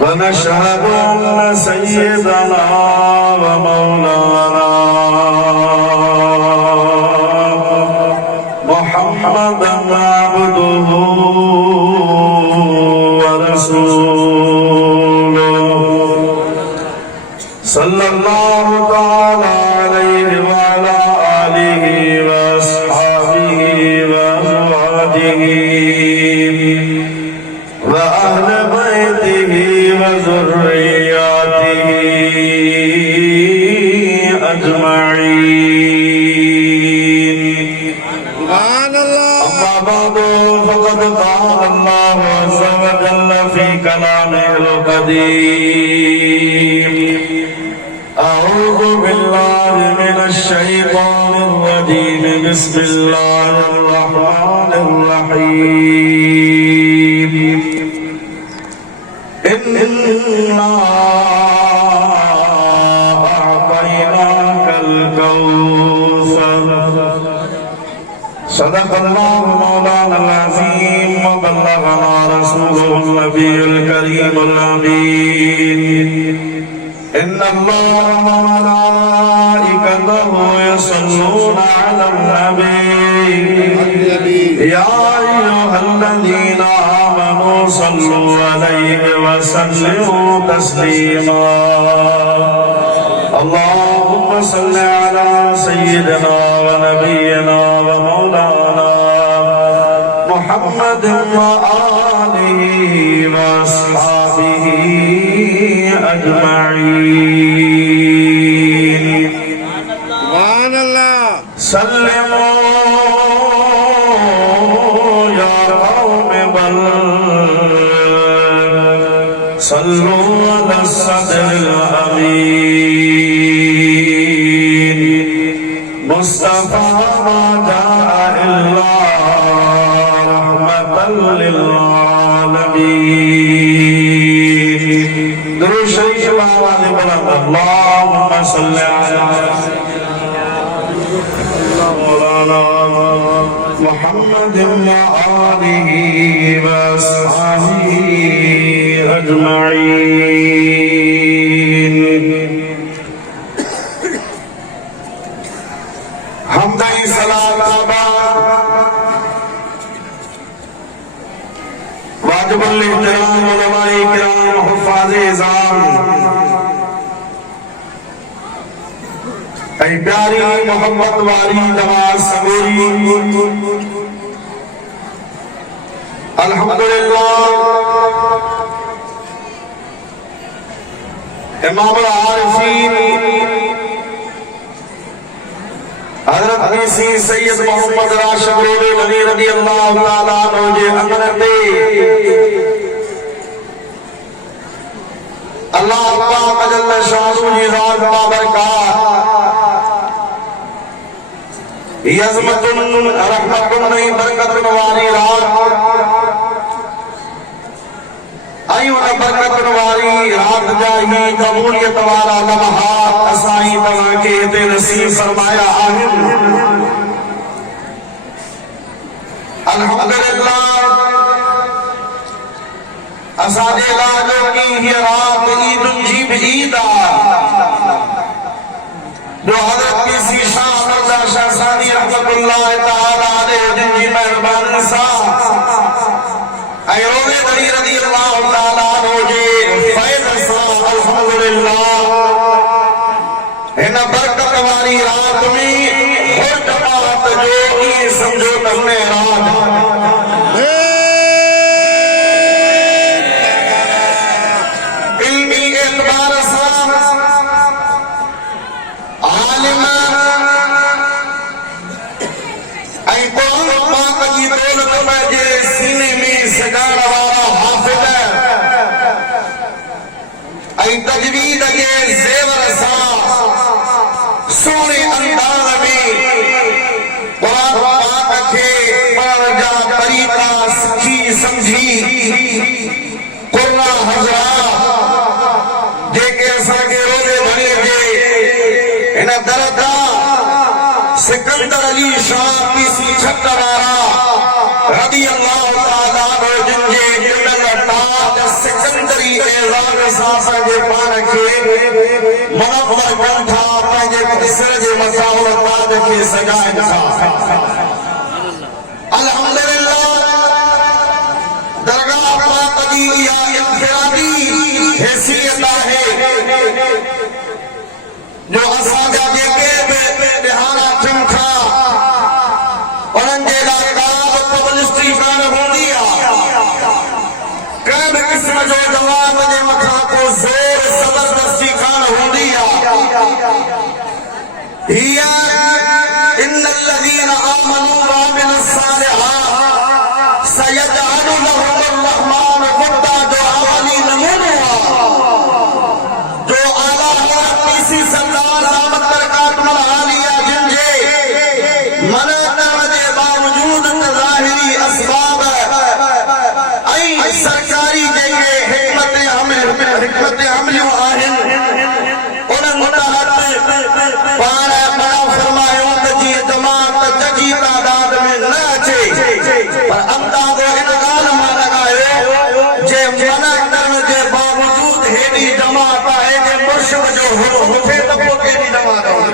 ونشهد أن سيدنا ومولانا محمدا عبده ورسوله صلى الله تعالى عليه وعلى آله وأصحابه وأزواجه وأهل بيته وذرياته أجمعين. أما بعد فقد قال الله عز وجل في كلامه القديم: أعوذ بالله من الشيطان الرجيم. بسم الله الرحمن الرحيم. إنا أعطيناك الكوثر. صدق الله مولانا العظيم وبلغنا رسوله النبي الكريم الأمين. إن الله وملائكته يصلون على النبي يا أيها الذين آمنوا صلوا عليه وسلموا تسليما. اللهم صل على سيدنا ونبينا ومولانا محمد وآله وأصحابه أجمعين. سبحان الله. سلموا يا قوم بل صلوا على الصدر الأمين. مصطفى ما جاء إلا رحمة للعالمين. درود شريف اللهم صل على مولانا محمد وآله وأصحابه أجمعين. हमदाई सलात वाजिबुल इहतराम उलमाए किराम हुफ़ाज़े इज़ाम ऐ प्यारी मोहब्बत वाली नवाज सबूरी अल्हम्दुलिल्लाह इमामुल आरिफीन हज़रत ईसी सैयद मोहम्मद राशिद गनी रज़ियल्लाहु ताला अन्हु जे अंगण ते अल्लाह पाक जल्ल शानु जी ज़ात बाबरकात यज़मतुन रहमतुन नहीं बरकतुन वाली रात आयु न बरकतुन वाली रात जाही कबूलियत वाला लम्हात असाई तवा के ते नसीब फरमाया आहिन। अल्हम्दुलिल्लाह असादे लाजो की ये रात ईदुन जीब ईदा जो हज़रत क़ीसी शाह अब्दुल्लाह शाह सानी रहमतुल्लाह तआला अलैहि दिन जी मेहरबानी सा अयोले बनी रज़ियल्लाहु ताला अन्हु जे फैज़ सा अल्हम्दुलिल्लाह इन बरकत वाली रात में हर जमात जो ये समझो तुमने रात इल्मी एतबार सा सीने में सजाण वाला हाफिज तजवीद के ज़ेवर सां सोने अंदाज में कुरान पाक के पढ़ण जा तरीक़ा सिखी समझी उलमा हज़रात जेके असांखे रोज़े भणी जे हिन दरगाह सिकंदर अली शाह पीसी छतवारा रज़ी अल्लाह ताला अन्हु जिनजे दिल ताज सिकंदरी एज़ान सां असांजे पाण खे मुनव्वर कनि था पंहिंजे सिर जे मथां उन ताज खे सजाइनि था। अल्हम्दुलिल्लाह दरगाह पाक जी इहा इन्फिरादी हैसियत आहे जो असांजा जेके बि ॾिहाड़ा थियनि था उन्हनि जे लाइ का बि पब्लिसिटी कान हूंदी आहे, कंहिं बि क़िस्म जो जवाब जे मथां को ज़ोर ज़बरदस्ती कान हूंदी आहे। हिया इन्नल्लज़ीना आमनू व अमिलुस्सालिहात सयजअलु लहुमुर रहमानु वुद्दा जो अवली नमूनो जो आला हज़रत पीसी सरदार साहब बरकातुल आलिया जिनजे मना करण जे बावजूद ज़ाहिरी असबाब ऐं सरकारी जेके हिकमत अमलियूं आहिनि उन्हनि तहत पाण बड़ा फरमायो त जीअं जमात चङी तादाद में न अचे पर अंदाज़ो हिन ॻाल्हि मां लॻायो जे मना करण जे बावजूद हेॾी जमात आहे जे मुर्शिद जो हुकुम थिए त पोइ कहिड़ी जमात आहे।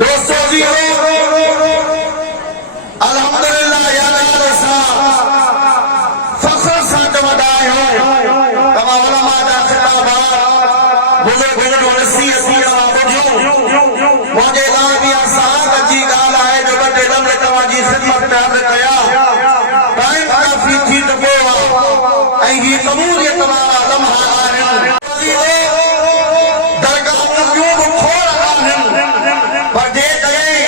दोस्तो जी अल्हम्दुलिल्लाह या ॻाल्हि सां फ़ख्र सां चवंदा आहियूं तव्हां उलमा जा ख़िताबात बुज़ुर्गनि जो नसीहत मुंहिंजे लाइ बि सआदत जी ॻाल्हि आहे जो ॿ टे लम्हे तव्हांजी ख़िदमत में अर्ज़ु कयां। टाइम काफ़ी थी चुको आहे ऐं ही क़बूलियत वारा लम्हा आहिनि, दरगाहूं ॿियूं बि खोड़ आहिनि पर जेकॾहिं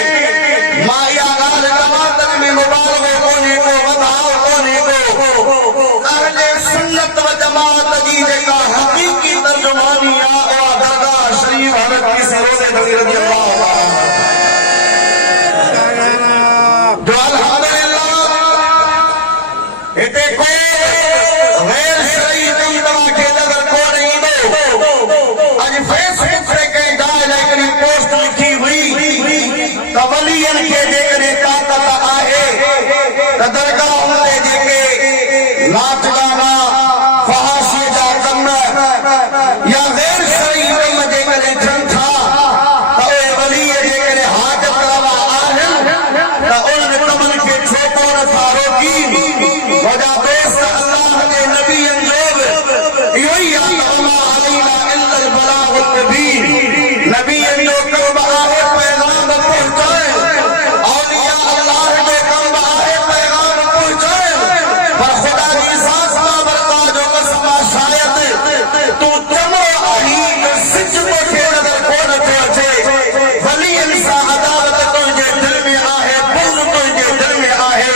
मां इहा ॻाल्हि चवां त में मुबालगो कोन्हे को वधाउ कोन्हे को अहले सुन्नत व जमात जी जेका हक़ीक़ी तर्जुमानी आहे उहा दरगाह शरीफ हज़रत पीसी रोज़े नबी रज़ी अल्लाह जो अल्हम्दुलिल्लाह हिते कोई गैर शरई कम तव्हांखे नज़र कोन ईंदो। अॼु फेसबुक ते कंहिं जाइ लाइ हिकिड़ी पोस्ट लिखी हुई त वलियनि खे जेकॾहिं ताक़त आहे त दरगाहुनि ते जेके नाच गाना फहाशी जा कम या गैर शरई कम जेकॾहिं थियनि था त उहे वली जेकॾहिं हाजत रवा आहिनि त उन्हनि कमनि खे छो कोन था रोकीनि। मुंहिंजा दोस्त अल्लाह जे नबीअनि जो बि इहो ई आहे त वमा अलैना इल्लल बलागुल मुबीन, नबीअनि जो कम आहे पैगाम पहुचाइण, औलिया अल्लाह जो कम आहे पैगाम पहुचाइण पर ख़ुदा जी ज़ात बाबरकत जो कसम आहे शायद तूं चङो आहीं त सिज तोखे नज़र कोन थो अचे। वलियनि सां अदावत तुंहिंजे दिलि में आहे, बुग़्ज़ तुंहिंजे दिलि में आहे।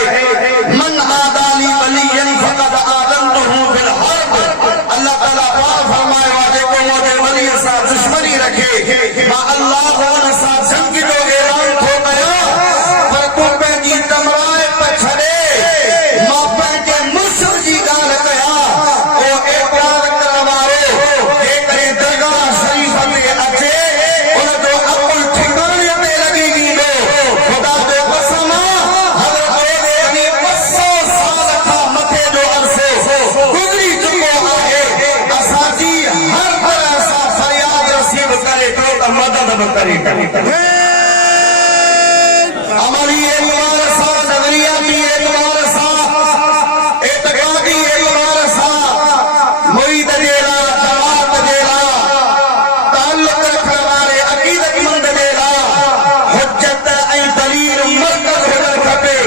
मन आदाली वलियन फ़क़द आज़नतुहु बिल हर्ब, अल्लाह ताला पाक फरमायो आहे जेको मुंहिंजे वलीअ सां दुश्मनी रखे मां अल्लाह हुन सां जंग जो ऐलान थो कयां पर तूं पंहिंजी तमराए पे छॾे मां पंहिंजे मुर्शिद जी ॻाल्हि कयां उहो एतराज़ करण वारो जेकॾहिं दरगाह शरीफ ते अचे उनजो अकुल ठिकाणे ते लॻी वेंदो। ख़ुदा जो कसम हज़रत रोज़े अली 200 साल खां मथे जो अरसो गुज़री चुको आहे, असांजी हर तरह सां फरियाद रसीब करे थो त मदद बि करे अमली एतबार सां, नज़रियाती एतबार सां, एतक़ादी एतबार सां मुरीद जे लाइ, जमात जे लाइ, ताल्लुक़ रखण वारे अक़ीदतमंद जे लाइ हुज्जत ऐं दलील मर्कज़ हुजणु खपे।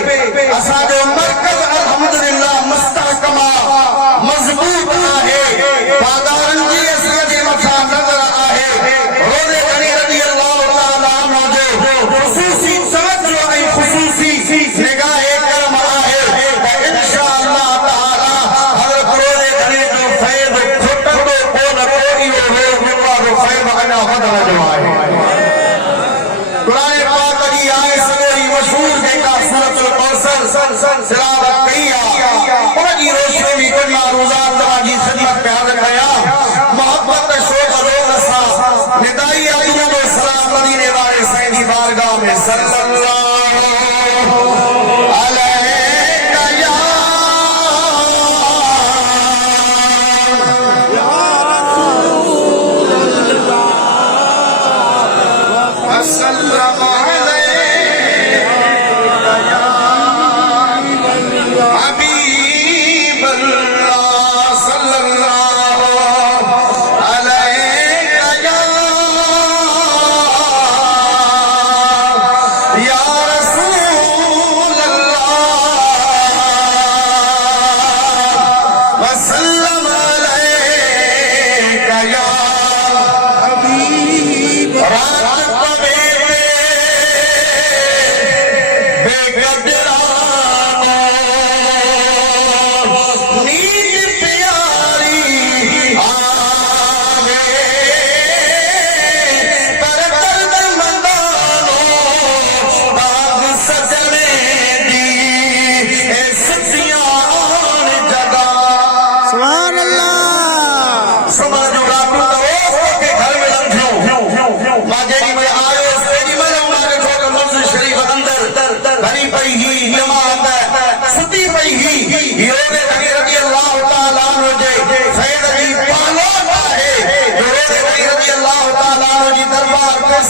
असांजो मर्कज़ अल्हम्दुलिल्लाह मुस्तहकम आहे, मज़बूत आहे, बाज़ारनि जी असर जे मथां नज़र आहे। रोज़े गनी रज़ी अल्लाह ताला अन्हु जो ख़ुसूसी तवज्जो ऐं ख़ुसूसी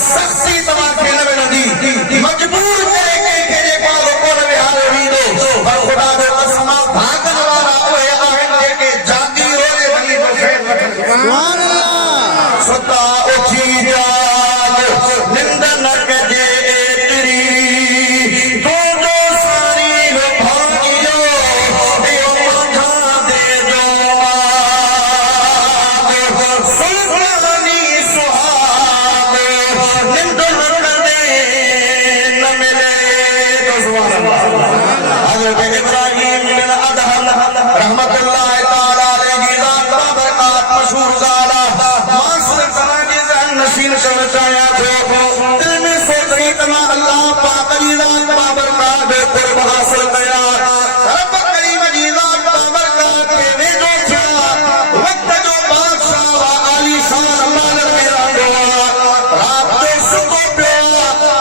सख्ती तव्हांखे न मिलंदी मजबूर करे कंहिंखे जेका कोन विहारे वींदो पर ख़ुदा जो कसम भागन वारा उहे आहिनि जेके जागी रोज़े भली बशेर वठनि सुता उथी जाग निंड न कजे एतिरी तूं जो सारी भाॻियो इहो मथां दे जो सुल्तानी सुहाग निंड न कजे न मिले तो सुभान अल्लाह हज़रत इब्राहिम बिन अदहम रहमतुल्लाह तआला अलैहि बाबरकात मशहूर ज़ाला मासर तव्हांजे ज़हन नशीन करणु चाहियां थो दिल में सोचणी तव्हां अल्लाह पाक जी ज़ात बाबरकात जो क़ुर्ब हासिल कया रब करीम जी ज़ात बाबरकात खे वेझो थिया वक़्त जो बादशाह आलीशान मालक में रहंदो रात जो सुतो पियो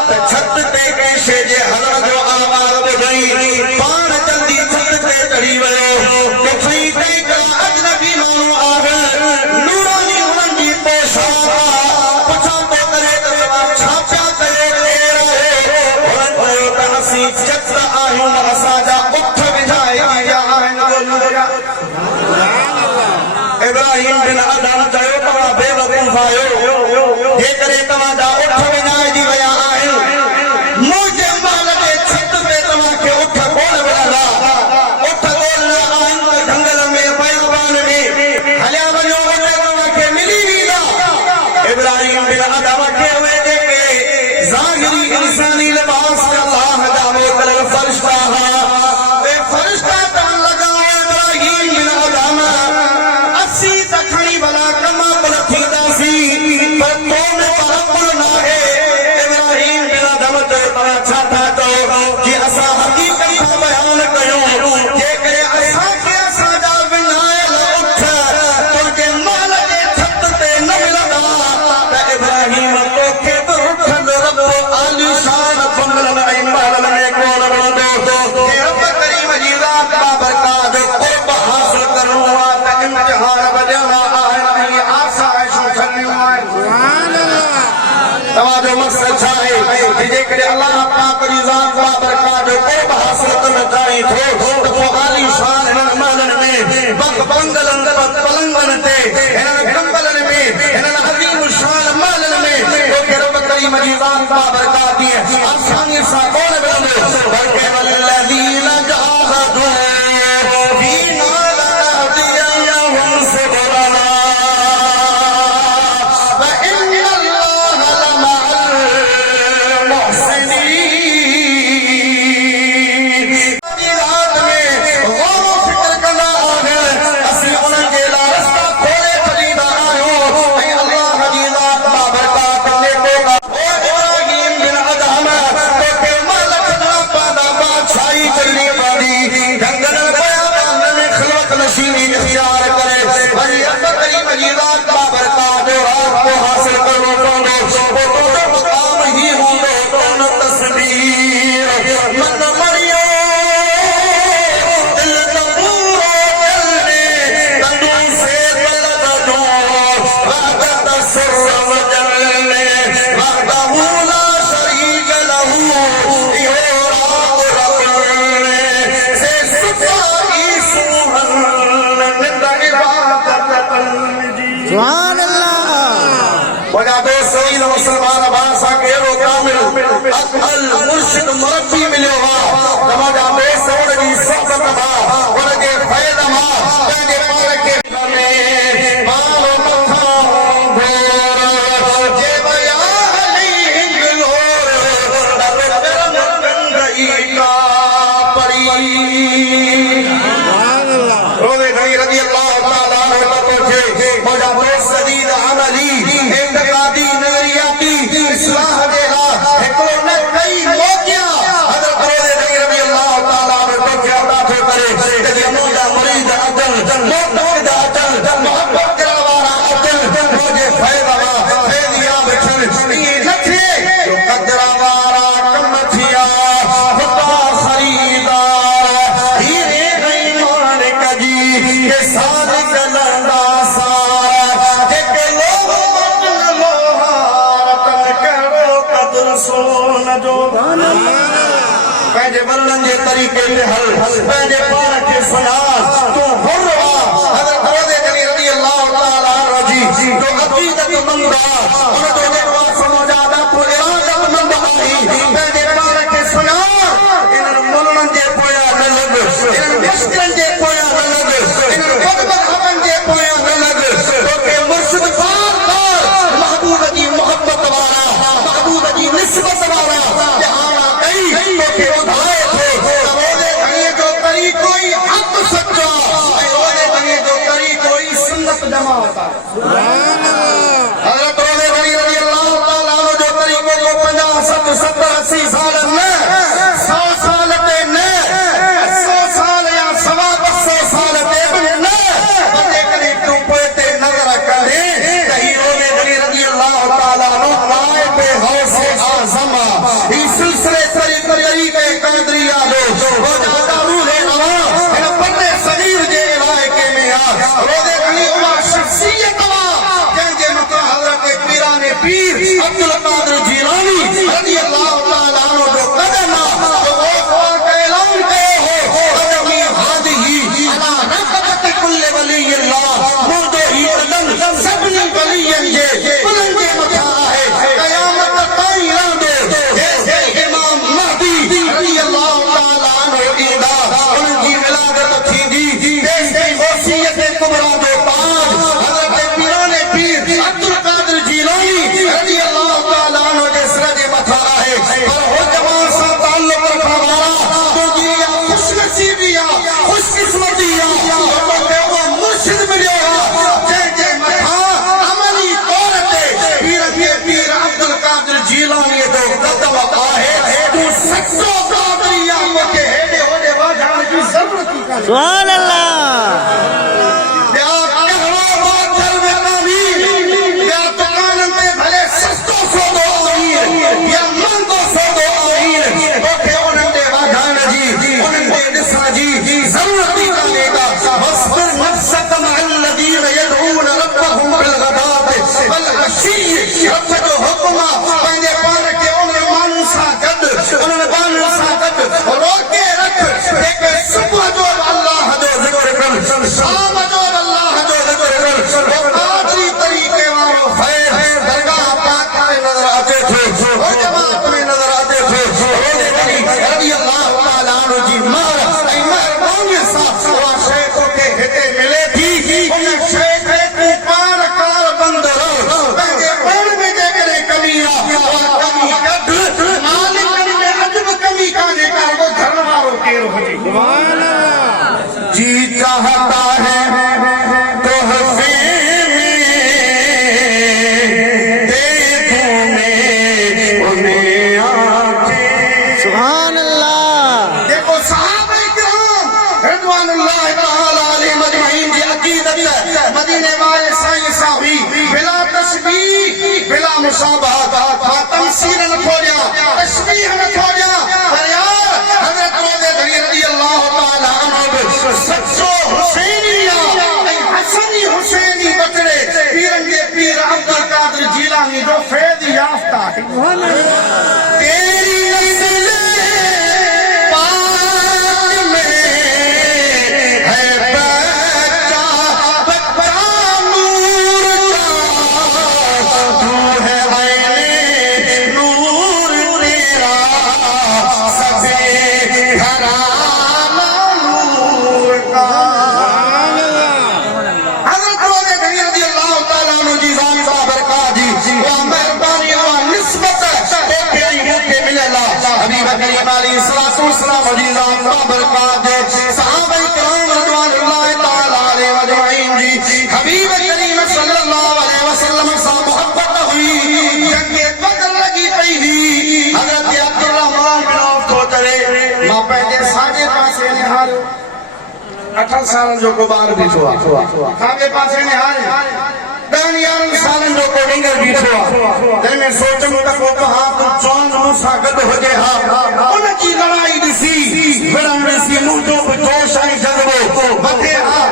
त छत ते कंहिं शइ जे हलण जो आवाज़ ॿुधई पाण जल्दी छत ते चढ़ी वियो कि साईं का अजनबी माण्हू आहे नूरानी हुननि जी पोशाक पुछां थो करे त तव्हां छा पिया कयो हुननि चयो त असीं चत आहियूं असांजा उठ विझाए विया आहिनि इब्राहिम बिन अदहम चयो तव्हां बेवकूफ़ आहियो जेकॾहिं तव्हांजा उठ विञाइजी विया आहिनि मुंहिंजे महल जे छत ते तव्हांखे उठ कोन मिलंदा उठ ॻोल्हणा आहिनि त झंगल में बयाबान में हलिया वञो उते तव्हांखे मिली वेंदा इब्राहिम बिन अदहम खे उहे जेके ज़ाहिरी इंसानी लिबास में अल्लाह जा मोकिलियल फ़रिश्ता हुआ उहे फ़रिश्ता चवण लॻा इब्राहिम बिन अदहम असीं त खणी भला कम पर थींदासीं पर तो में तहक़ुर न आहे इब्राहिम बिन अदहम चयो तव्हां छा था चओ कि असां हक़ीक़त सां बयान कयूं जेकॾहिं असांखे असांजा विञायल उठ तुंहिंजे महल जे छत ते न मिलंदा त इब्राहिम तोखे बि उठल रब आलीशान बंगलनि ऐं महलनि में कोन मिलंदो रब करीम जी ज़ात बाबरकात जो क़ुर्ब हासिल करणो आहे त इम्तिहान वॼणा आहिनि ऐं आसाइशूं छॾणियूं आहिनि तव्हांजो मक़सद छा आहे कि जेकॾहिं अल्लाह पाक जी ज़ात बाबरकात जो क़ुर्ब हासिल करणु चाहीं थो त पोइ आलीशान हिननि महलनि में बंगलनि पलंगनि ते हिननि कंबलनि में हिननि अज़ीम शान महलनि में तोखे रब करीम जी ज़ात बाबरकात जी आसानीअ सां कोन मिलंदो बल्कि वल्लज़ीन जाहदू फीना लनहदियन्नहुम सुबुलना व इन्नल्लाह लमअल मुहसिनीन जी रात में गौर फिक्र कंदा आहिनि असीं उन्हनि जे लाइ रस्ता खोले छॾींदा आहियूं ऐं अल्लाह जी ज़ात बाबरकात नेको इब्राहिम बिन अदहम तोखे महल छॾणा पवंदा बादशाही करणी पवंदी जंगलनि बयाबान में ख़िलवत नशीनी इख्तियार करे वरी रब करीम जी ज़ात बाबरकात जो रात को हासिल करणो पवंदो पोइ तुंहिंजो मुक़ाम ही हूंदो कोन तस्बीर मन मरियो दिल तबूरो जलने तंदू से तलब जो वहदत सिर वजलने वहदहू ला शरीक लहू इहो राग रखने से सुताई सुहन निंद इबादत जी सुभान अल्लाह वजा दोस्त सईद मुसलमान भाषा के एड़ो कामिल अकल मुर्शिद मुरब्बी मिलियो आहे तव्हांजा दोस्त उनजी सोबत मां उनजे फैज़ मां पंहिंजे पाण खे पाण मथां घोर जे बयानी हिंगलोर तब करम गंगई का परी रोज़े घड़ी रज़ी अल्लाह ताला अन्हु तोखे मुंहिंजा दोस्त सदीद अमली इंतकादी नज़रियाती इस्लाह जे लाइ हिकिड़ो न कई मौक़िया हज़रत रोज़े घड़ी रज़ी अल्लाह ताला अन्हु तोखे अता थो करे कि मुंहिंजा मुरीद अचनि मोहम्मद अचनि मोहब्बत करण वारा अचनि मुंहिंजे फैज़ मां फैज़ियाब थियनि ईअं न थिए जो क़दर वारा कम थिया ख़ुदा ख़रीदार हीरे ऐं माणिक जी के सादिक लंदा सार जेके लोह वटन लोहार तन कर मल्लन जे तरीके ते हल पंहिंजे पाण खे सुञाण तूं हुर हज़रत रोज़े गनी रज़ी अल्लाह ताला रजी जो अक़ीदतमंद उन जो जेको समझादा तो इरादतमंद आई पंहिंजे पाण खे सुञाण इन्हनि मुल्हनि जे पोयां न लॻ इन्हनि मुश्किलनि जे पोयां न लॻ इन्हनि बदबख़तनि जे पोयां न लॻ तोखे मुर्शिद बार बार महबूब जी मोहब्बत वारा महबूब जी निस्बत वारा जहाना कई तोखे ॿुधाए थो रोज़े गनी जो तरीक़ो ई हक़ सच्चो ऐं रोज़े गनी जो तरीक़ो ई सुन्नत जमाअत हज़रत रोज़े गनी रज़ी अल्लाह ताला जो तरीक़ो को 50 60 70 80 साल न 100 साल ते न 100 साल या 250 साल ते न बते करे तू पोइ ते नज़र करे त ही रोज़े गनी रज़ी अल्लाह ताला नो नाइब गौसे आज़म ही सिलसिले तरीक़े क़दरिया लो वो ज्यादा रूह नवा इन पन्ने सगीर जे इलाके में आ रोज़े गनी उहा शख्सियत वा जंहिंजे मथां हज़रत पीराने पीर अब्दुल कादिर जीलानी रज़ी अल्लाह ताला अन्हु जो कदम जो वो ऐलान कयो हो कदमी हादिही अला रक़बत कुल्ल वली अल्लाह मुंहिंजो ही कदम सभिनी वलियनि जे उन्हनि जे मथां आहे क़यामत ताईं रहंदो जेसिताईं इमाम महदी रज़ी अल्लाह ताला अन्हु ईंदा उन्हनि जी विलादत थींदी जेसिताईं वसीयत कुबरा जो ताज हज़रत पीराने पीर अब्दुल कादिर जीलानी रज़ी अल्लाह ताला अन्हु जे सिर जे मथां आहे पर हो जवान सां ताल्लुक़ रखण वारा तुंहिंजी इहा ख़ुशनसीबी आहे ख़ुशकिस्मती आहे तोखे उहो मुर्शिद मिलियो आहे जंहिंजे मथां अमली तौर ते पीर अब्दुल कादिर जीलानी जो कदम आहे तूं सचो कादरी आहे तोखे हेॾे होॾे वधाइण जी ज़रूरत ई कान्हे सुभान अल्लाह जी चाहता है तो सुभान अल्लाह देखो सहाबा किराम रिज़वानुल्लाह तआला अलैहि मजमईन जी अकीदत मदीने वाले साईं सा हुई बिला तशबीह बिला मुशाबहत वा तमसील न छोड़िया तशबीह न छोड़िया पर यार हज़रत रोज़े गनी रज़ी अल्लाह ताला अन्हु सच्चो हुसैनिया ऐं हसनी हुसैनी बचड़े पीरन जे पीर अब्दुल कादिर जीलानी जो फैज़ याफ्ता है तेरी नस्ल सालन जो को बार बीठो खागे पासे निहारे 10 सालन जो को डिंगर बीठो दिल में सोचम त को हां तो चौन मूसा गद हो जे हां उन की लड़ाई दिसी विड़न दिसी मुंजो जोश आई जज्बो मथे हां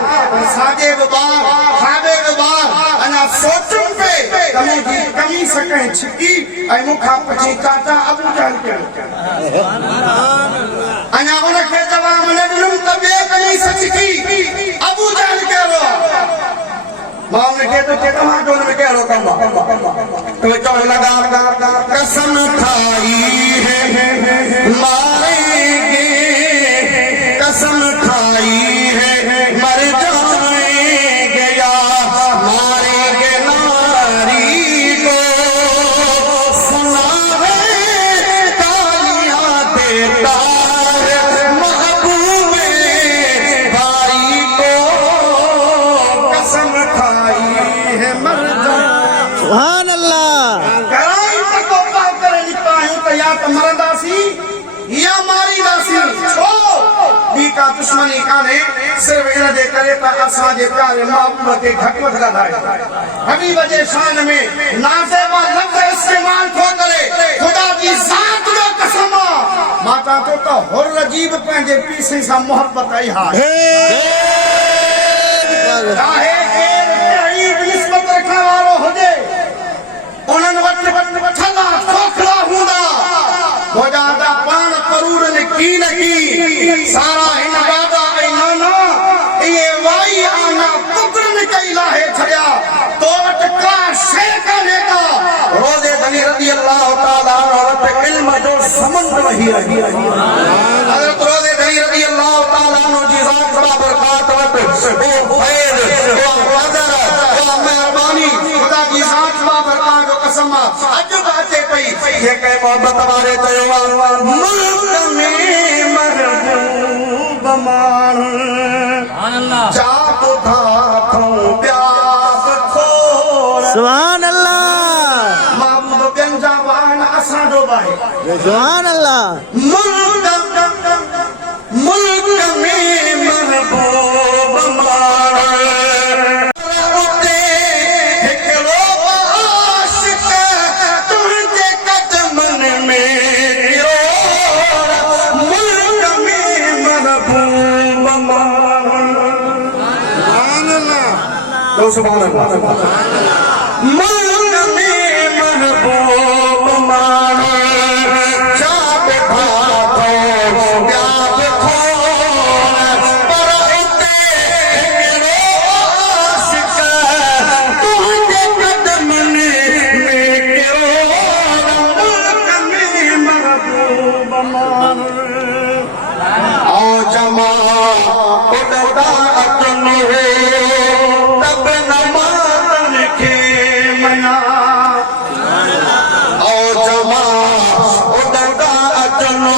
सागे बार खागे बार अना सोचम पे तमे जी कमी सके छिकी आई मुखा पची चाचा अबू जान के अञा उनखे जवाब न ॾिनुमि त ॿिए कमी सच थी अबू जहल कहिड़ो मां उनखे तो के तव्हां जो में कहिड़ो कम तो चवण लगा कसम खाई है मारेंगे कसम खाई है मर जाएंगे या मारेंगे नारी को सुना है तालियां देता है महबूबे भाई को कसम खाई है मर जाएंगे सुभान अल्लाह कराई तक पाप करे निकता हूं त या त मरंदासी या मारींदासी छो ॿी का दुश्मनी कान्हे सिर्फ इन जे करे त असां जे प्यारे महबूब खे घटि वठंदा आहियूं हबीब जे शान में नाज़ेबा लफ़्ज़ इस्तेमाल थो करे ख़ुदा जी ज़ात जो कसम मां चवां थो त हुर अजीब पंहिंजे पीउ सां मोहबत आई हा चाहे केरु तहरीक निस्बत रखण वारो हुजे उन्हनि वटि ठला खोखला हूंदा मोजादा पाण करूर ने की न की सारा हिन दादा ऐं नाना इहे वाई आना पुकरन कई लाहे छड़िया तो वटि का शइ कान्हे का रोज़े धनी रज़ी अल्लाह ताला वटि इल्म जो समुंड वही रही हज़रत रोज़े धनी रज़ी अल्लाह ताला जी ज़ात बरकात वटि ओ फैज़ ओ क़दर ओ मेहरबानी खुदा जी ज़ात बरकात जो कसम अॼु बि अचे पई जेके मोहबत वारे चयो मुल्क में महबूब माण्हू जा ॿुधा थो प्यास खोड़ सुभान अल्लाह महबूब ॿियनि जा वाहन असांजो बि आहे सुभान अल्लाह मुल्क में महबूब माण्हू उते हिकिड़ो आशिक़ तुंहिंजे कदमनि में गिरो मुल्क में महबूब माण्हू सुभान अल्लाह मुल्क में महबूब माण्हू जा ॿुधा थो प्यास खोड़ पर उते हिकिड़ो आशिक़ तुंहिंजे कदमनि में गिरो मुल्क में महबूब माण्हू आओ जमा उॾंदा अचनि तब न मातन खे मना आओ जमा उॾंदा अचनि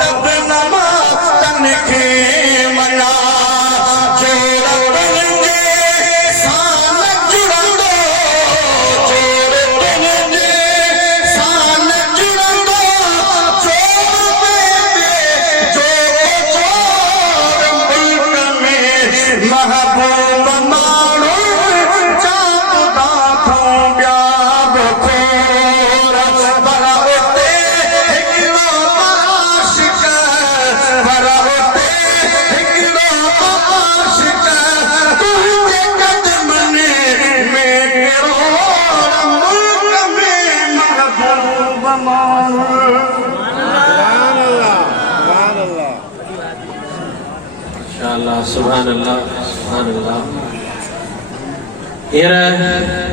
तब न मातन खे मना जोड़ तुंहिंजे सां जुड़ंदो जोड़ तुंहिंजे सां जुड़ंदो जोड़ मुल्क में महबूब माण्हू जा ॿुधा थो ॿिया बि खोड़ पर उते हिकिड़ो आशिक़ पर उते हिकिड़ो आशिक़ तुंहिंजे कदमनि में गिरो मुल्क में महबूब माण्हू माशाअल्लाह सुभान अल्लाह हींअर